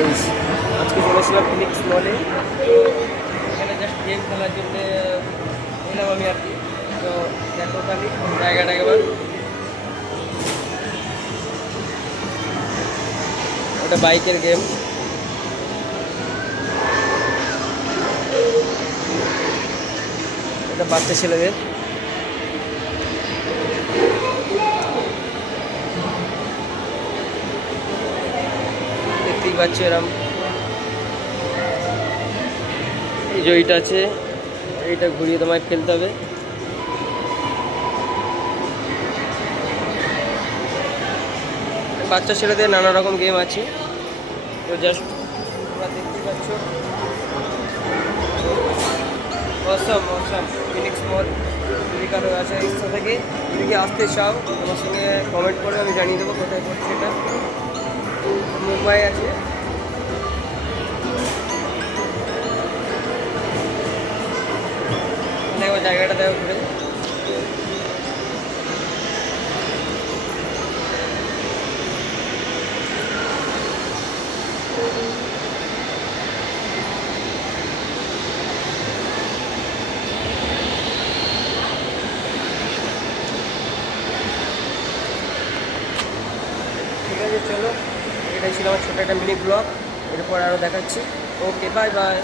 Guys, আজকে চলেছিলাম Phoenix মলে। তো এখানে জাস্ট গেম খেলার জন্য এলাম আমি আর কি। তো দেখো খালি জায়গাটা একবার, ওটা বাইকের গেম। এটা বাচ্চা ছেলেদের। দেখতেই পাচ্ছ এরম, এই যে এইটা আছে, এইটা ঘুরিয়ে তোমায় খেলতে হবে। বাচ্চা ছেলেদের নানা রকম গেম আছে। তো জাস্ট তোমরা দেখতেই পাচ্ছ, অসম অসম ফিনিক্স মল। যদি কারো আছে ইচ্ছা থেকে, যদি আসতে চাও তোমার সঙ্গে কমেন্ট করে আমি জানিয়ে দেবো কোথায় পড়ছে। এটা মুম্বাই আছে। দেখো জায়গাটা দেখো ঘুরে। ঠিক আছে, চলো, এটাই ছিল আমার ছোটো একটা মিনি ব্লগ। এরপর আরও দেখাচ্ছি। ওকে, বাই বাই।